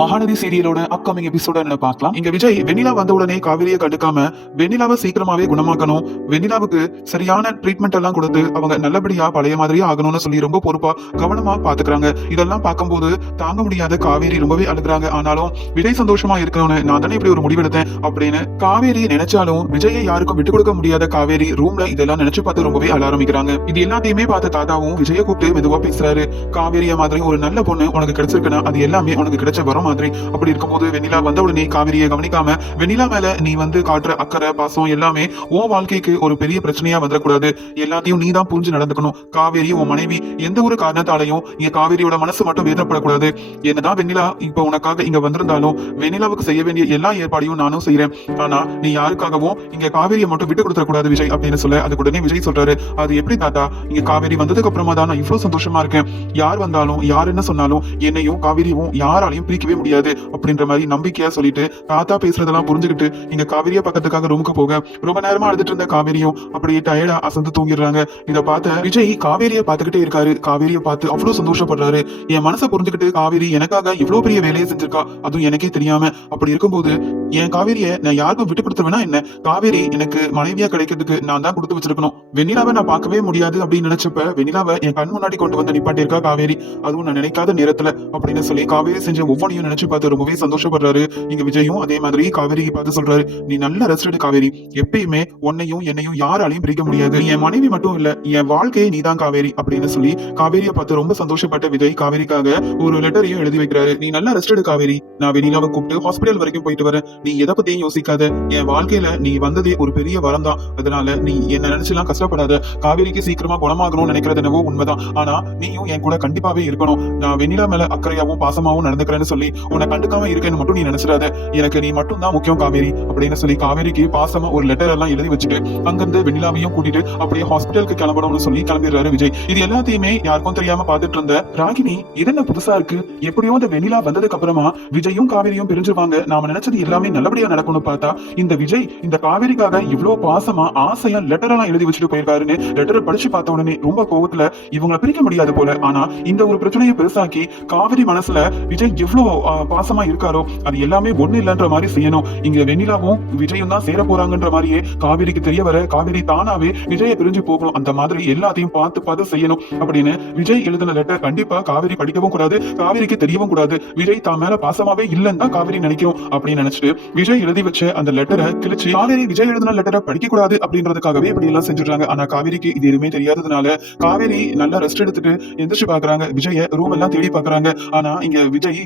Mahanadi சீரியலோட upcoming எபிசோட பார்க்கலாம். இங்க விஜய் வெண்ணிலா வந்த உடனே காவேரியை கண்டுக்காம வெண்ணிலாவை சீக்கிரமாவே குணமாக்கணும், வெண்ணிலாவுக்கு சரியான ட்ரீட்மெண்ட் எல்லாம் கொடுத்து அவங்க நல்லபடியா பழைய மாதிரியே ஆகணும்னு சொல்லி ரொம்ப பொறுப்பா கவனமா பாத்துக்கிறாங்க. இதெல்லாம் பார்க்கும்போது தாங்க முடியாத காவேரி ரொம்பவே அழுகுறாங்க. ஆனாலும் விஜய் சந்தோஷமா இருக்கணும்னு நான் தானே இப்படி ஒரு முடிவெடுத்தேன் அப்படின்னு காவேரி நினைச்சாலும் விஜயை யாருக்கும் விட்டு கொடுக்க முடியாத காவேரி ரூம்ல இதெல்லாம் நினைச்சு பார்த்து ரொம்பவே அழ ஆரம்பிக்கிறாங்க. இது எல்லாத்தையுமே பார்த்த தாத்தாவும் விஜய கூப்பிட்டு மெதுவா பேசுறாரு. காவேரிய மாதிரி ஒரு நல்ல பொண்ணு உனக்கு கிடைச்சிருக்குன்னா அது எல்லாமே உனக்கு கிடைச்ச வரும் மாதிரி. அப்படி இருக்கும்போது வெண்ணிலா வந்த உடனே காவேரியை கவனிக்காம வெண்ணிலா மேல நீ காட்டுற அக்கறை பாசம் எல்லாமே உன் வாழ்க்கைக்கு ஒரு பெரிய பிரச்சனையா வந்துடக்கூடாது. எல்லாத்தையும் நீ தான் புரிஞ்சு நடந்துக்கணும். காவேரி உன் மனைவி, எந்த ஒரு காரணத்தாலையும் இங்க காவேரியோட மனசு மட்டும் வேதனைப்படக்கூடாது. என்னதான் வெண்ணிலா இப்ப உனக்காக இங்க வந்திருந்தாலும் வெண்ணிலாவுக்கு செய்ய வேண்டிய எல்லா ஏற்பாடையும் நானும் செய்யறேன். ஆனா நீ யாருக்காகவும் இங்க காவேரியை மட்டும் விட்டு கொடுத்துடக்கூடாது விஜய் அப்படின்னு சொல்ல, அதுக்கு உடனே விஜய் சொல்றாரு, அது எப்படி தாத்தா, இங்க காவேரி வந்ததுக்கு அப்புறமா தான் நான் இவ்வளவு சந்தோஷமா இருக்கேன். யார் வந்தாலும் யார் என்ன சொன்னாலும் என்னையும் காவேரியும் யாராலையும் பிரிக்கவே முடியாது அப்படின்ற மாதிரி நம்பிக்கையா சொல்லிட்டு தாத்தா பேசுறதெல்லாம் புரிஞ்சுக்கிட்டு இங்க காவேரியா பக்கத்துக்காக ரூமுக்கு போக ரொம்ப நேரமா அழுதுட்டு இருந்த காவேரியும் அப்படியே டயர்டா அசந்து தூங்கிடுறாங்க. இதை பார்த்த விஜய் காவேரியை பார்த்துக்கிட்டே இருக்காரு. காவேரியை பார்த்து அவ்வளவு சந்தோஷப்படுறாரு. என் மனசை புரிஞ்சுக்கிட்டு காவேரி எனக்காக இவ்வளவு பெரிய வேலையை செஞ்சிருக்கா, அதுவும் எனக்கே தெரியாம. அப்படி இருக்கும்போது என் காவேரியை நான் யாருக்கும் விட்டு கொடுத்துருவேனா என்ன? காவேரி எனக்கு மனைவியா கிடைக்கிறதுக்கு நான் தான் கொடுத்து வச்சிருக்கணும். வெண்ணிலாவை நான் பார்க்கவே முடியாது அப்படின்னு நினைச்சப்ப வெண்ணிலாவை என் கண் முன்னாடி கொண்டு வந்து நிப்பாட்டியிருக்கா காவேரி, அதுவும் நான் நினைக்காத நேரத்துல அப்படின்னு சொல்லி காவேரி செஞ்ச ஒவ்வொன்றையும் நினைச்சு பார்த்து ரொம்பவே சந்தோஷப்படுறாரு. இங்க விஜயும் அதே மாதிரி காவேரியை பார்த்து சொல்றாரு, நீ நல்ல ரெஸ்ட் எடு காவேரி, எப்பயுமே உன்னையும் என்னையும் யாராலையும் பிரிக்க முடியாது. என் மனைவி மட்டும் இல்ல, என் வாழ்க்கையை நீ தான் காவேரி அப்படின்னு சொல்லி காவேரியை பார்த்து ரொம்ப சந்தோஷப்பட்ட விஜய் காவேரிக்காக ஒரு லெட்டரையும் எழுதி வைக்கிறாரு. நீ நல்லா ரெஸ்ட் எடு காவேரி, நான் வெண்ணிலாவை கூப்பிட்டு ஹாஸ்பிட்டல் வரைக்கும் போயிட்டு வரேன். நீ எதை பத்தியும் யோசிக்காத. என் வாழ்க்கையில நீ வந்ததே ஒரு பெரிய வரம் தான். அதனால நீ என்ன நினைச்சுலாம் கஷ்டப்படாத. காவேரிக்கு சீக்கிரமா குணமாகணும்னு நினைக்கிறது என்னவோ உண்மைதான். ஆனா நீயும் என் கூட கண்டிப்பாவே இருக்கணும். நான் வெண்ணிலா மேல அக்கறையாவும் பாசமாவும் நடந்துக்கிறேன்னு சொல்லி உன்னை கண்டுக்காம இருக்கேன்னு மட்டும் நீ நினைச்சிடாத. எனக்கு நீ மட்டும் தான் முக்கியம் காவேரி அப்படின்னு சொல்லி காவேரிக்கு பாசமா ஒரு லெட்டர் எல்லாம் எழுதி வச்சுட்டு அங்கிருந்து வெண்ணிலாவையும் கூட்டிட்டு அப்படியே ஹாஸ்பிட்டலுக்கு கிளம்பணும்னு சொல்லி கிளம்பிடுறாரு விஜய். இது எல்லாத்தையுமே யாருக்கும் தெரியாம பாத்துட்டு இருந்த ராகினி, இது என்ன புதுசா இருக்கு, எப்படியோ அந்த வெண்ணிலா வந்ததுக்கு அப்புறமா விஜயும் காவேரியும் பிரிஞ்சிருவாங்க, நாம நினைச்சது எல்லாமே நல்லபடியா நடக்கும்னு பார்த்தா இந்த விஜய் இந்த காவேரிக்காக இவ்வளவு பாசமா ஆசையா லெட்டர் எல்லாம் எழுதி வச்சுட்டு போயிருக்காருன்னு லெட்டரை படிச்சு பார்த்த உடனே ரொம்ப கோவத்துல இவங்களை பிரிக்க முடியாது போல. ஆனா இந்த ஒரு பிரச்சனையை பெருசாக்கி காவேரி மனசுல விஜய் எவ்வளவு பாசமா இருக்காரோ அது எல்லாமே ஒண்ணு இல்லன்ற மாதிரி செய்யணும். இங்க வெண்ணிலாவும் விஜயும் தான் சேர போறாங்கன்ற மாதிரியே காவேரிக்கு தெரிய வர காவேரி தானாவே விஜயை பிரிஞ்சு போகணும். அந்த மாதிரி எல்லாத்தையும் பார்த்து பார்த்து செய்யணும் அப்படின்னு விஜய் எழுதின லெட்டர் கண்டிப்பா காவேரி படிக்கவும் கூடாது, காவேரிக்கு தெரியவும் கூடாது. விஜய் தான் மேல பாசமாவே இல்லன்னு தான் காவேரி நினைக்கிறோம் அப்படின்னு நினைச்சிட்டு விஜய் எழுதி வச்ச அந்த லெட்டரை கிழிச்சு காவேரி விஜய் எழுதின லெட்டரை படிக்க கூடாது அப்படின்றதுக்காகவே இப்படி எல்லாம் செஞ்சுறாங்க. ஆனா காவேரிக்கு இது எதுவுமே தெரியாததுனால காவேரி நல்லா ரெஸ்ட் எடுத்துட்டு எந்திரிச்சு பாக்குறாங்க. விஜய ரூம் எல்லாம் தேடி பாக்குறாங்க. ஆனா இங்க விஜய்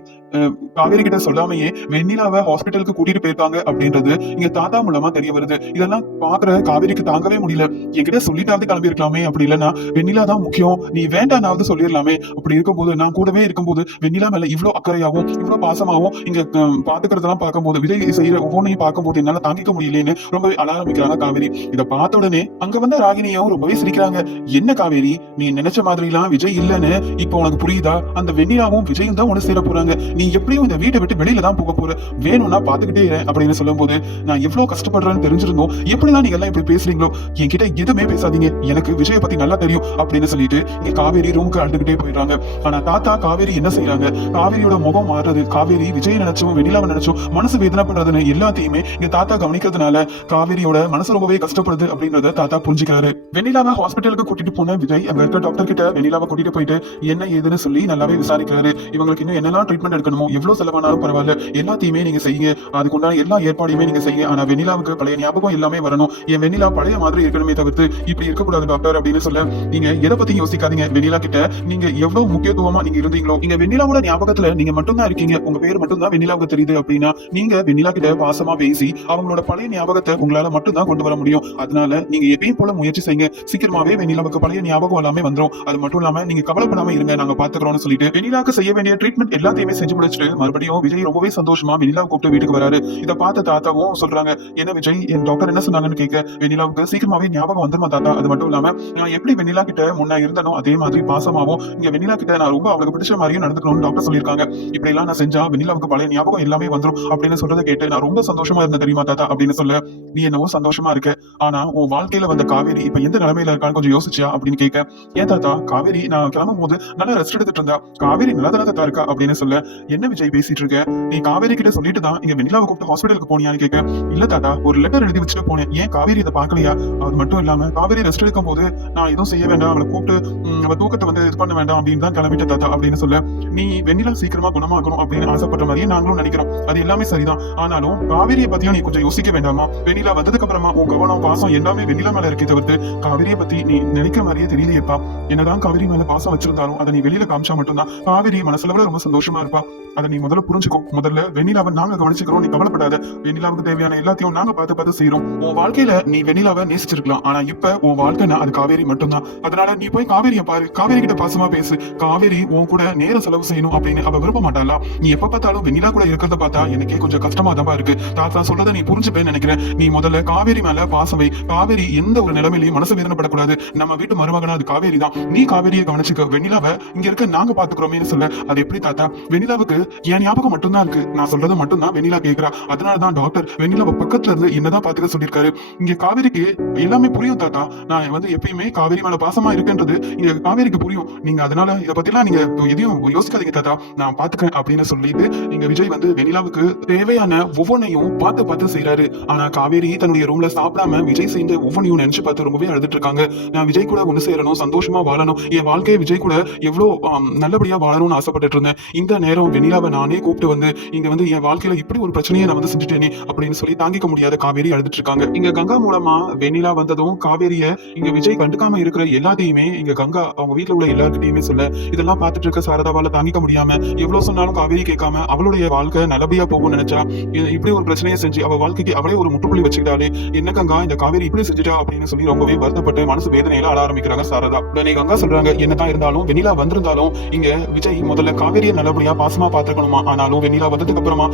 காவேரி கிட்ட சொல்லாமையே வெண்ணிலாவை ஹாஸ்பிட்டலுக்கு கூட்டிட்டு போயிருக்காங்க அப்படின்றது இங்க தாத்தா மூலமா தெரிய வருது. இதெல்லாம் பாக்குற காவேரிக்கு தாங்கவே முடியல. என்கிட்ட சொல்லிட்டாவது கிளம்பி இருக்கலாமே, அப்படி இல்லைன்னா வெண்ணிலா தான் முக்கியம், நீ வேண்டானாவது சொல்லிடலாமே. அப்படி இருக்கும்போது நான் கூடவே இருக்கும்போது வெண்ணிலா மேல இவ்வளவு அக்கறையாவும் இவ்வளவு பாசமாவும் இங்க பாத்துக்கிறதெல்லாம் பார்க்கும்போது விஜய் செய்யற ஒவ்வொன்றையும் பார்க்கும்போது என்னால தாங்கிக்க முடியலன்னு ரொம்பவே அழ ஆரம்பிக்கிறாங்க காவேரி. இதை பார்த்த உடனே அங்க வந்த ராகினியும் ரொம்பவே சிரிக்கிறாங்க. என்ன காவேரி, நீ நினைச்ச மாதிரி எல்லாம் விஜய் இல்லன்னு இப்ப உனக்கு புரியுதா? அந்த வெண்ணிலாவும் விஜயும் தான் ஒண்ணு சேர போறாங்க. நீ எப்படியும் இந்த வீட்டை விட்டு வெளியில தான் போக போற, வேணும்னா பாத்துக்கிட்டே இரு அப்படின்னு சொல்லும் போது நான் எவ்வளவு கஷ்டப்படுறேன்னு தெரிஞ்சிருந்தோம். எப்படிதான் நீங்க எல்லாம் இப்படி பேசுறீங்களோ, என்கிட்ட எதுவுமே பேசாதீங்க, எனக்கு விஜய பத்தி நல்லா தெரியும் அப்படின்னு சொல்லிட்டு இங்க காவேரி ரூமுக்கு அழுதுகிட்டே போயிடுறாங்க. ஆனா தாத்தா காவேரி என்ன செய்யறாங்க, காவேரியோட முகம் மாறுறது, காவேரி விஜய் நினைச்சும் வெண்ணிலாவை நினைச்சும் மனசு வேதனைப்படுறதுன்னு எல்லாத்தையுமே இங்க தாத்தா கவனிக்கிறதுனால காவேரியோட மனசு ரொம்பவே கஷ்டப்படுது அப்படின்றத தாத்தா புரிஞ்சுக்கிறாரு. வெண்ணிலாவை ஹாஸ்பிட்டலுக்கு கூட்டிட்டு போன விஜய் அங்க இருக்க டாக்டர் கிட்ட வெண்ணிலாவை கூட்டிட்டு போயிட்டு என்ன ஏதுன்னு சொல்லி நல்லாவே விசாரிக்கிறாரு. இவங்களுக்கு இன்னும் என்னெல்லாம் ட்ரீட்மெண்ட் எடுக்கணுமோ, எவ்வளவு செலவானாலும் பரவாயில்ல, எல்லாத்தையுமே நீங்க செய்யுங்க, அதுக்குண்டான எல்லா ஏற்பாடையுமே நீங்க செய்யுங்க. ஆனா வெண்ணிலாவுக்கு பழைய ஞாபகம் எல்லாமே வரணும், என் வெண்ணிலா பழைய மாதிரி இருக்கணுமே தவிர்த்து இப்படி இருக்கக்கூடாது டாக்டர் அப்படின்னு சொல்ல, நீங்க எதை பத்தி யோசிக்காதீங்க. வெண்ணிலா கிட்ட நீங்க எவ்வளவு முக்கியத்துவமா நீங்க இருந்தீங்களோ, இங்க வெண்ணிலாவோட ஞாபகத்துல நீங்க மட்டும் தான் இருக்கீங்க, உங்க பேர் மட்டும் தான் வெண்ணிலாவுக்கு தெரியுது அப்படின்னா நீங்க வெண்ணிலா கிட்ட பாசமா பேசி அவங்களோட பழைய ஞாபகத்தை உங்களால மட்டும் தான் கொண்டு வர முடியும். அதனால நீங்க எப்பயும் போல முயற்சி செய்யுங்க, சீக்கிரமாவே வெண்ணிலாவுக்கு பழைய ஞாபகம் எல்லாமே வந்துடும். அது மட்டும் இல்லாம நீங்க கவலைப்படாம இருங்க, நாங்க பாத்துக்கிறோம்னு சொல்லிட்டு வெண்ணிலாவுக்கு செய்ய வேண்டிய ட்ரீட்மெண்ட் எல்லாத்தையுமே செஞ்சு முடிச்சுட்டு மறுபடியும் விஜய் ரொம்பவே சந்தோஷமா வெண்ணிலாவை கூப்பிட்டு வீட்டுக்கு வராரு. இதை பார்த்த தாத்தாவும் சொல்றாங்க, என்ன விஜய், என் டாக்டர் என்ன சொன்னாங்கன்னு கேட்க, வெண்ணிலாவுக்கு சீக்கிரமாவே ஞாபகம் வந்துருமா தாத்தா, அது மட்டும் இல்லாம நான் எப்படி வெண்ணிலா கிட்ட முன்ன இருந்தனோ அதே மாதிரி பாசமாவும் இங்க வெண்ணிலா கிட்ட நான் ரொம்ப அவளுக்கு பிடிச்ச மாதிரியும் நடந்துக்கணும்னு டாக்டர் சொல்லியிருக்காங்க. இப்படி எல்லாம் நான் செஞ்சா வெண்ணிலாவுக்கு பழைய ஞாபகம் எல்லாமே வந்துடும் அப்படின்னு சொல்றதை சொல்றதை கேட்டு நான் ரொம்ப சந்தோஷமா இருந்தேன் தெரியுமா தாத்தா அப்படின்னு சொல்ல, நீ என்னவோ சந்தோஷமா இருக்க, ஆனா உன் வாழ்க்கையில வந்த காவேரி இப்ப எந்த நிலைமையில இருக்கான்னு கொஞ்சம் யோசிச்சியா அப்படின்னு கேட்க, ஏன் தாத்தா காவேரி நான் கிளம்பும் போது நல்லா ரெஸ்ட் எடுத்துட்டு இருந்தா, காவேரி நல்லா தானே தாத்தா இருக்கா அப்படின்னு சொல்ல, என்ன விஜய் பேசிட்டு இருக்க, நீ காவேரி கிட்ட சொல்லிட்டு தான் இங்க வெண்ணிலாவை கூப்பிட்டு ஹாஸ்பிட்டலுக்கு போனியான்னு கேட்க, இல்ல தாத்தா ஒரு லெட்டர் எழுதி வச்சுட்டு போனேன், ஏன் காவேரி இதை பாக்கலையா, அது மட்டும் இல்லாம காவேரி ரெஸ்ட் எடுக்கும் போது நான் எதுவும் செய்ய வேண்டாம், அவளை கூப்பிட்டு அவ தூக்கத்தை வந்து இது பண்ண வேண்டாம் அப்படின்னு தான் கிளம்பிட்ட தாத்தா அப்படின்னு சொல்ல, நீ வெண்ணிலா சீக்கிரமா குணமாக்கணும் அப்படின்னு ஆசைப்படுற மாதிரியே நாங்களும் நினைக்கிறோம், அது எல்லாமே சரிதான், ஆனாலும் காவேரியை பத்தியும் நீ கொஞ்சம் யோசிக்க வேண்டாமா, வெண்ணிலா வந்ததுக்கு அப்புறமா உன் கவனம் பாசம் எல்லாமே வெண்ணிலா மேல இருக்கே தவிர்த்து காவேரியை பத்தி நீ நினைக்கிற மாதிரியே தெரியலையேப்பா, என்னதான் காவேரி மேல பாசம் வச்சிருந்தாலும் அதை நீ வெளியில காமிச்சா மட்டும்தான் காவேரி மனசுல விட ரொம்ப சந்தோஷமா இருப்பா, அதை நீ முதல்ல புரிஞ்சுக்கோ, முதல்ல வெண்ணிலாவை நாங்க கவனிச்சுக்கிறோம், நீ கவலைப்படாத, வெண்ணிலாவுக்கு தேவையான எல்லாத்தையும் நாங்க பார்த்து பார்த்து செய்யறோம், உன் வாழ்க்கையில நீ வெண்ணிலாவை நேசிச்சிருக்கலாம், ஆனா இப்ப உன் வாழ்க்கைனா அது காவேரி மட்டும்தான், அதனால நீ போய் காவேரியை பாரு, காவேரி கிட்ட பாசமா பேசு, காவேரி உன் கூட நேரம் செலவு செய்யணும் அப்படின்னு அவ விரும்ப மாட்டாளா, நீ எப்ப பார்த்தாலும் வெண்ணிலா கூட இருக்கிறத பார்த்தா எனக்கே கொஞ்சம் கஷ்டமா தான் இருக்கு, தாத்தா சொல்றதை நீ புரிஞ்சுப்பேன்னு நினைக்கிறேன், நீ முதல்ல காவேரி மேல பாசம் வை, காவேரி எந்த ஒரு நிலைமையிலையும் மனசு வேதனைப்படக்கூடாது, நம்ம வீட்டு மருமகனா அது காவேரி தான், நீ காவேரியை கவனிச்சுக்க, வெண்ணிலாவை இங்க இருக்க நாங்க பாத்துக்கிறோமேன்னு சொல்ல, அது எப்படி தாத்தா, வெண்ணிலாவுக்கு என் ஞாபகம் மட்டும்தான் இருக்கு, நான் சொல்றது மட்டும்தான் வெண்ணிலா கேட்கிறா, அதனாலதான் டாக்டர் வெண்ணிலாவை பக்கத்துல இருந்து என்னதான் பாத்துக்க சொல்லியிருக்காரு, இங்க காவேரிக்கு எல்லாமே புரியும் தாத்தா, நான் வந்து எப்பயுமே காவேரி மேல பாசமா இருக்குன்றது இங்க காவேரிக்கு புரியும், நீங்க அதனால இதை பத்திலாம் நீங்க எதையும் யோசிக்காதீங்க தாத்தா, நான் பாத்துக்கிறேன் அப்படின்னு சொல்லிட்டு இங்க விஜய் வந்து வெண்ணிலாவுக்கு தேவையான ஒவ்வொன்னையும் பார்த்து பார்த்து செய்யறாரு, ஆனா காவேரி தன்னுடைய ரூம்ல சாப்பிடாம விஜய் செய்த ஒவ்வொன்னையும் நினைச்சு பார்த்து ரொம்பவே அழுதுட்டு இருக்காங்க, நான் விஜய் கூட ஒண்ணு சேரணும், சந்தோஷமா வாழணும், என் வாழ்க்கையை விஜய் கூட எவ்வளவு நல்லபடியா வாழணும்னு ஆசைப்பட்டு இருந்தேன், இந்த நேரம் வெண்ணிலாவை நானே கூப்பிட்டு வந்து இங்க வந்து என் வாழ்க்கையில இப்படி ஒரு பிரச்சனையை நான் வந்து செஞ்சுட்டேனே அப்படின்னு சொல்லி தாங்கிக்க முடியாத காவேரி அழுதுட்டு இருக்காங்க, இங்க கங்கா மூலமா வெண்ணிலா வந்ததும் காவேரிய இங்க விஜய் கண்டுக்காம இருக்கிற எல்லாத்தையுமே இங்க கங்கா அவங்க வீட்டுல உள்ள எல்லாருக்கிட்டையுமே சொல்ல, இதெல்லாம் பார்த்துட்டு இருக்க சாரதாவால தாங்கிக்க முடியாம எவ்வளவு சொன்னாலும் காவேரி கேட்காம அவளுடைய வாழ்க்கை நல்லபடியா போகும்னு நினைச்சா இப்படி ஒரு பிரச்சனையை செஞ்சு அவ வாழ்க்கைக்கு அவளே ஒரு முற்றுப்புள்ளி வச்சுக்கிட்டாலே, என்ன கங்கா இந்த காவேரி இப்படி செஞ்சுட்டா அப்படின்னு சொல்லி ரொம்பவே வருத்தப்பட்டு மனசு வேதனையில அழ ஆரம்பிக்கிறாங்க சாரதா. உடனே கங்கா சொல்றாங்க, என்னதான் இருந்தாலும் வெண்ணிலா வந்திருந்தாலும் இங்க விஜய் முதல்ல காவேரியை நல்லபடியா பாசமா பாத்துக்கணுமா, ஆனாலும் வெண்ணிலா வந்ததுக்கு அப்புறமா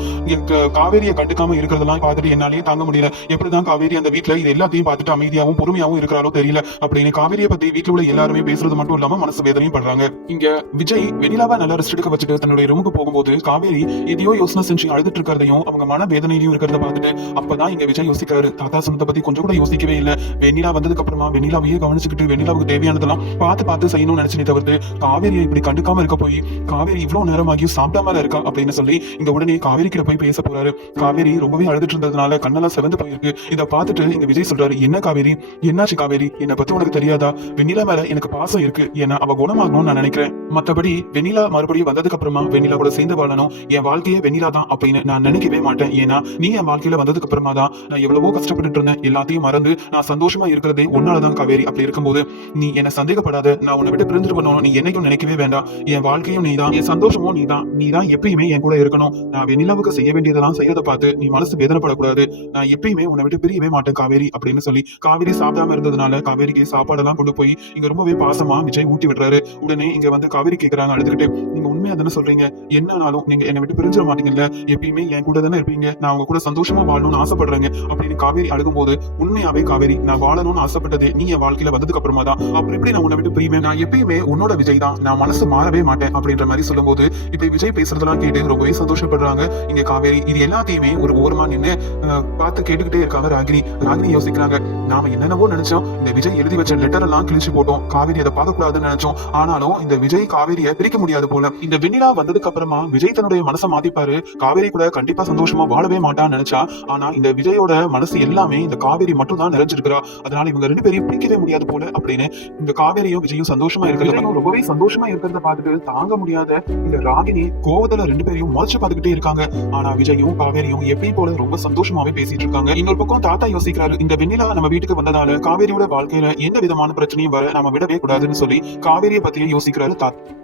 காவேரியை கண்டுக்காம இருக்கிறதெல்லாம் பார்த்துட்டு என்னாலேயே தாங்க முடியல, எப்படிதான் காவேரி அந்த வீட்டுல இது எல்லாத்தையும் பார்த்துட்டு அமைதியாவும் பொறுமையாவும் இருக்கிறாலும் தெரியல அப்படின்னு காவேரியை பத்தி வீட்டுல உள்ள எல்லாருமே பேசுறது மட்டும் இல்லாம மனசு வேதனையும் பண்றாங்க. இங்க விஜய் வெண்ணிலாவை நல்லா ரெஸ்ட் எடுக்க வச்சுட்டு தன்னுடைய ரூமுக்கு போகும்போது காவேரி இதையோ யோசனை செஞ்சு அழுதுட்டு இருக்கிறதையும் அவங்க மன வேதனையிலையும் இருக்கிறத பார்த்துட்டு அப்பதான் இங்க விஜய் யோசிக்கிறாரு, தாத்தா சொன்னதை பத்தி கொஞ்சம் கூட யோசிக்கவே இல்ல, வெண்ணிலா வந்ததுக்கு அப்புறமா வெண்ணிலாவையே கவனிச்சுக்கிட்டு வெண்ணிலாவுக்கு தேவையானதெல்லாம் பார்த்து செய்யணும்னு நினைச்சு தவிர்த்து காவேரியை இப்படி கண்டுக்காம இருக்க போய் காவேரி இவ்வளவு நேரமாகியும் சாப்பிடாம இருக்கா அப்படின்னு சொல்லி இங்க உடனே காவேரி கிட்ட போய் பேச போறாரு. காவேரி ரொம்பவே அழுதுட்டு இருந்ததுனால கண்ணெல்லாம் செவந்து போயிருக்கு, இதை பார்த்துட்டு இங்க விஜய் சொல்றாரு, என்ன காவேரி என்னாச்சு காவேரி, என்னை பத்தி உனக்கு தெரியாதா, வெண்ணிலா மேல எனக்கு பாசம் இருக்கு, ஏன்னா அவ குணமாகணும்னு நான் நினைக்கிறேன், மத்தபடி வெண்ணிலா மறுபடியும் வந்ததுக்கு அப்புறமா வெண்ணிலா கூட சேர்ந்து வாழணும், என் வாழ்க்கையே வெண்ணிலா தான் அப்படின்னு நான் நினைக்கவே மாட்டேன், ஏன்னா நீ என் வாழ்க்கையில வந்ததுக்கு அப்புறமா தான் நான் எவ்வளவோ கஷ்டப்பட்டு இருந்தேன், எல்லாத்தையும் மறந்து நான் சந்தோஷமா இருக்கிறதே உன்னாலதான் காவேரி, அப்படி இருக்கும்போது நீ என்ன சந்தேகப்படாத, நான் உன்னை விட்டு பிரிஞ்சுட்டு பண்ணணும் நீ என்னைக்கும் நினைக்கவே வேண்டாம், என் வாழ்க்கையும் நீதான், என் சந்தோஷமும் நீதான் எப்பயுமே என் கூட இருக்கணும், நான் வெண்ணிலாவுக்கு செய்ய வேண்டியதெல்லாம் செய்யறதை பார்த்து நீ மனசு வேதனைப்படக்கூடாது, நான் எப்பயுமே உன்னை விட்டு பிரியவே மாட்டேன் காவேரி அப்படின்னு சொல்லி காவேரி சாப்பிடாம இருந்ததுனால காவேரிக்கு சாப்பாடெல்லாம் கொண்டு போய் இங்க ரொம்பவே பாசமா விஜய் ஊட்டி விடுறாரு. உடனே இங்க வந்து காவேரி கேட்கறாங்க அழுதுகிட்டு, நீங்க உண்மையா தானே சொல்றீங்க, என்னாலும் நீங்க என்னை விட்டு பிரிஞ்சிட மாட்டீங்கல்ல, எப்பயுமே என் கூட தானே இருப்பீங்க, நான் உங்க கூட சந்தோஷமா வாழணும்னு ஆசைப்படுறேங்க அப்படின்னு காவேரி அழுகும்போது, உண்மையாவே காவேரி நான் வாழணும்னு ஆசைப்பட்டதே நீ என் வாழ்க்கையில வந்ததுக்கு அப்புறமா தான், அப்படி எப்படி நான் உன்னை விட்டு பிரிவேன், நான் எப்பயுமே உன்னோட விஜய் தான், நான் மனசு மாறவே மாட்டேன் அப்படின்ற மாதிரி சொல்லும்போது இப்படி விஜய் பேசுறதெல்லாம் கேட்டு ரொம்பவே சந்தோஷப்படுறாங்க இங்க காவேரி. இது எல்லாத்தையுமே ஒரு ஓரமா நின்று பார்த்து கேட்டுக்கிட்டே இருக்காங்க ராகினி யோசிக்கிறாங்க, நாம என்னென்னவோ நினைச்சோம், இந்த விஜய் எழுதி வச்ச லெட்டர் எல்லாம் கிழிச்சு போட்டோம், காவேரி அதை பார்க்க கூடாதுன்னு நினைச்சோம், ஆனாலும் இந்த விஜய் காவேரியை பிரிக்க முடியாது போல, இந்த வெண்ணிலா வந்ததுக்கு அப்புறமா விஜய் தன்னுடைய மனசை மாத்திப்பாரு, காவேரி கூட கண்டிப்பா சந்தோஷமா வாழவே மாட்டான்னு நினைச்சா, ஆனா இந்த விஜயோட மனசு எல்லாமே இந்த காவேரி மட்டும் தான் நிறைஞ்சிருக்கிறா, அதனால இவங்க ரெண்டு பேரையும் பிரிக்கவே முடியாது போல அப்படின்னு இந்த காவேரியும் விஜயும் சந்தோஷமா இருக்கிறது ரொம்பவே சந்தோஷமா இருக்கிறத பார்த்துட்டு தாங்க முடியாத இந்த ராகினி கோவத்துல ரெண்டு பேரையும் முறைச்சு பார்த்துக்கிட்டே இருக்காங்க, ஆனா விஜயும் காவேரியும் எப்பயும் போல ரொம்ப சந்தோஷமாவே பேசிட்டு இருக்காங்க. இன்னொரு பக்கம் தாத்தா யோசிக்கிறாரு, இந்த வெண்ணிலா நம்ம வீட்டுக்கு வந்ததால காவேரியோட வாழ்க்கையில எந்த விதமான பிரச்சனையும் வர நாம விடவே கூடாதுன்னு சொல்லி காவேரியை பத்தியே யோசிக்கிறாரு தாத்தா.